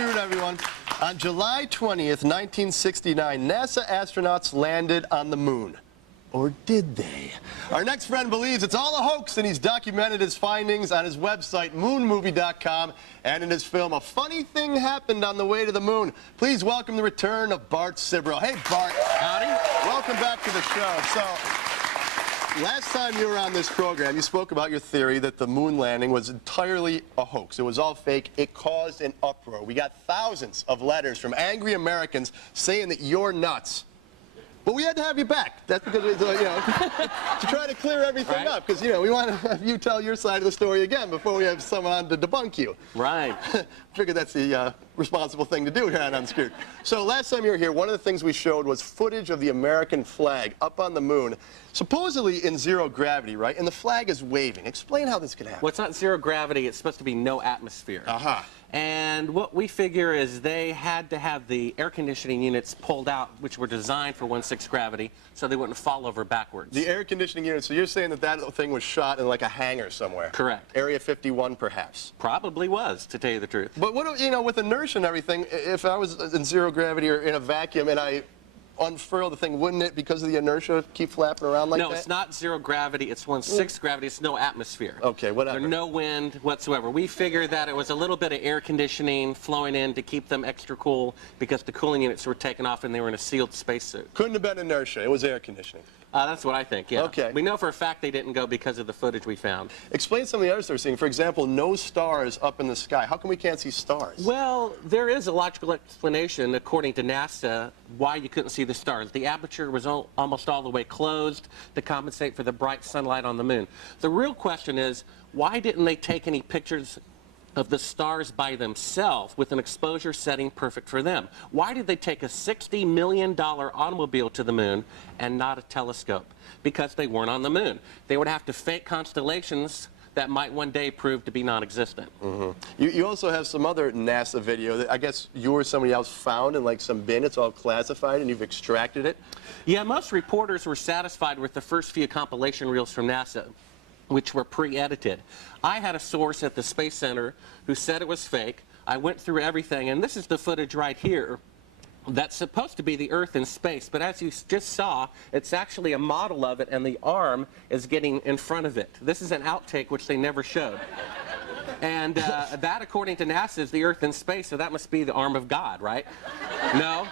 Unscrewed, everyone. On July 20th, 1969, NASA astronauts landed on the moon. Or did they? Our next friend believes it's all a hoax, and he's documented his findings on his website, moonmovie.com, and in his film, A Funny Thing Happened on the Way to the Moon. Please welcome the return of Bart Sibrel. Hey, Bart. Howdy. Welcome back to the show. So, last time you were on this program, you spoke about your theory that the moon landing was entirely a hoax. It was all fake. It caused an uproar. We got thousands of letters from angry Americans saying that you're nuts. But we had to have you back. That's because, to try to clear everything up. Because, we want to have you tell your side of the story again before we have someone on to debunk you. Right. Figured that's the responsible thing to do here on Unscrewed. So last time you were here, one of the things we showed was footage of the American flag up on the moon, supposedly in zero gravity, right? And the flag is waving. Explain how this could happen. Well, it's not zero gravity. It's supposed to be no atmosphere. Uh-huh. And what we figure is they had to have the air conditioning units pulled out, which were designed for 1/6 gravity, so they wouldn't fall over backwards. The air conditioning unit, so you're saying that that thing was shot in like a hangar somewhere? Correct. Area 51, perhaps? Probably was, to tell you the truth. But what, with inertia and everything, if I was in zero gravity or in a vacuum and I unfurl the thing, wouldn't it, because of the inertia, keep flapping around like that? No, it's not zero gravity. It's 1/6 gravity. It's no atmosphere. Okay, whatever. There's no wind whatsoever. We figured that it was a little bit of air conditioning flowing in to keep them extra cool because the cooling units were taken off and they were in a sealed spacesuit. Couldn't have been inertia. It was air conditioning. That's what I think, yeah. Okay. We know for a fact they didn't go because of the footage we found. Explain some of the others they're seeing. For example, no stars up in the sky. How come we can't see stars? Well, there is a logical explanation, according to NASA, why you couldn't see the stars. The aperture was almost all the way closed to compensate for the bright sunlight on the moon. The real question is, why didn't they take any pictures of the stars by themselves with an exposure setting perfect for them? Why did they take a $60 million automobile to the moon and not a telescope? Because they weren't on the moon. They would have to fake constellations that might one day prove to be non-existent. Mm-hmm. You also have some other NASA video that I guess you or somebody else found in like some bin. It's all classified and you've extracted it. Yeah, most reporters were satisfied with the first few compilation reels from NASA, which were pre-edited. I had a source at the Space Center who said it was fake. I went through everything, and this is the footage right here that's supposed to be the Earth in space, but as you just saw, it's actually a model of it, and the arm is getting in front of it. This is an outtake which they never showed. And that, according to NASA, is the Earth in space, so that must be the arm of God, right? No.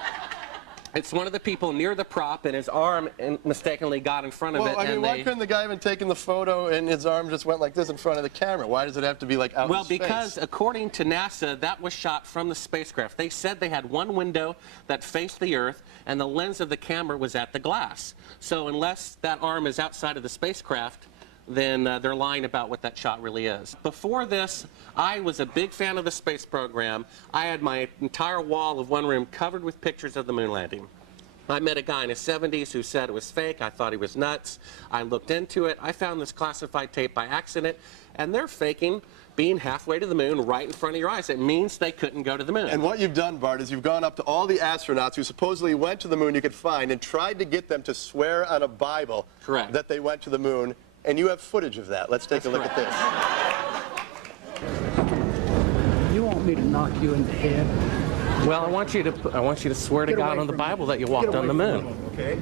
It's one of the people near the prop, and his arm mistakenly got in front of it. Well, I mean, why couldn't the guy even taken the photo and his arm just went like this in front of the camera? Why does it have to be like out in space? Well, because according to NASA, that was shot from the spacecraft. They said they had one window that faced the Earth, and the lens of the camera was at the glass. So unless that arm is outside of the spacecraft, then they're lying about what that shot really is. Before this, I was a big fan of the space program. I had my entire wall of one room covered with pictures of the moon landing. I met a guy in his 70s who said it was fake. I thought he was nuts. I looked into it. I found this classified tape by accident, and they're faking being halfway to the moon right in front of your eyes. It means they couldn't go to the moon. And what you've done, Bart, is you've gone up to all the astronauts who supposedly went to the moon you could find and tried to get them to swear on a Bible that they went to the moon. And you have footage of that. Let's take a look at this. You want me to knock you in the head? Well, I want you to swear to God on the Bible that you walked on the moon. Okay.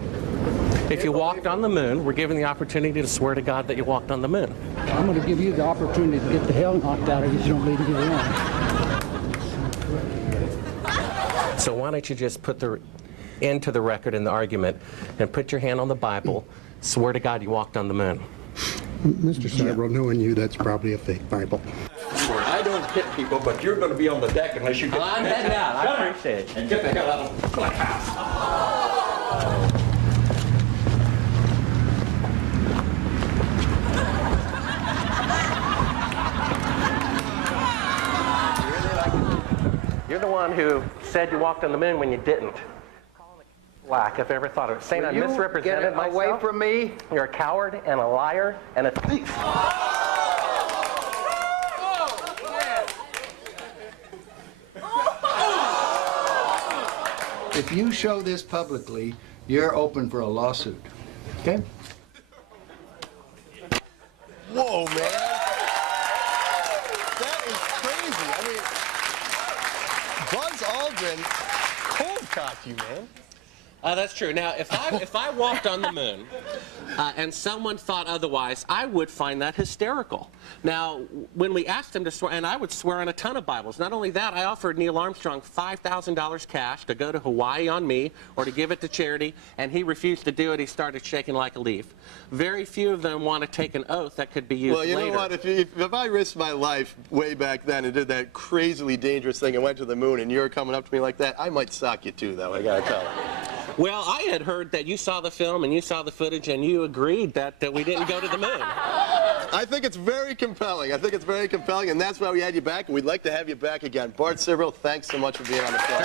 If you walked on the moon, we're given the opportunity to swear to God that you walked on the moon. I'm going to give you the opportunity to get the hell knocked out of you if you don't leave me alone. So why don't you just put the end to the record in the argument and put your hand on the Bible, swear to God you walked on the moon. Mr. Sibrel, knowing you, that's probably a fake Bible. I don't hit people, but you're going to be on the deck unless you get... I'm heading out. I appreciate it. And get the hell out of my house. You're the one who said you walked on the moon when you didn't. Black, if I ever thought of it. Saying I misrepresented myself. Away from me. You're a coward and a liar and a thief. If you show this publicly, you're open for a lawsuit. Okay? Whoa, man. That is crazy. I mean, Buzz Aldrin cold-cocked you, man. That's true. Now, if I walked on the moon and someone thought otherwise, I would find that hysterical. Now, when we asked him to swear, and I would swear on a ton of Bibles. Not only that, I offered Neil Armstrong $5,000 cash to go to Hawaii on me or to give it to charity, and he refused to do it. He started shaking like a leaf. Very few of them want to take an oath that could be used later. Well, you know what? If I risked my life way back then and did that crazily dangerous thing and went to the moon, and you're coming up to me like that, I might sock you too, though. I gotta tell you. Well, I had heard that you saw the film and you saw the footage and you agreed that we didn't go to the moon. I think it's very compelling. I think it's very compelling, and that's why we had you back, and we'd like to have you back again. Bart Sibrel, thanks so much for being on the show.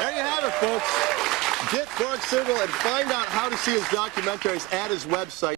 There you have it, folks. Get Bart Sibrel and find out how to see his documentaries at his website.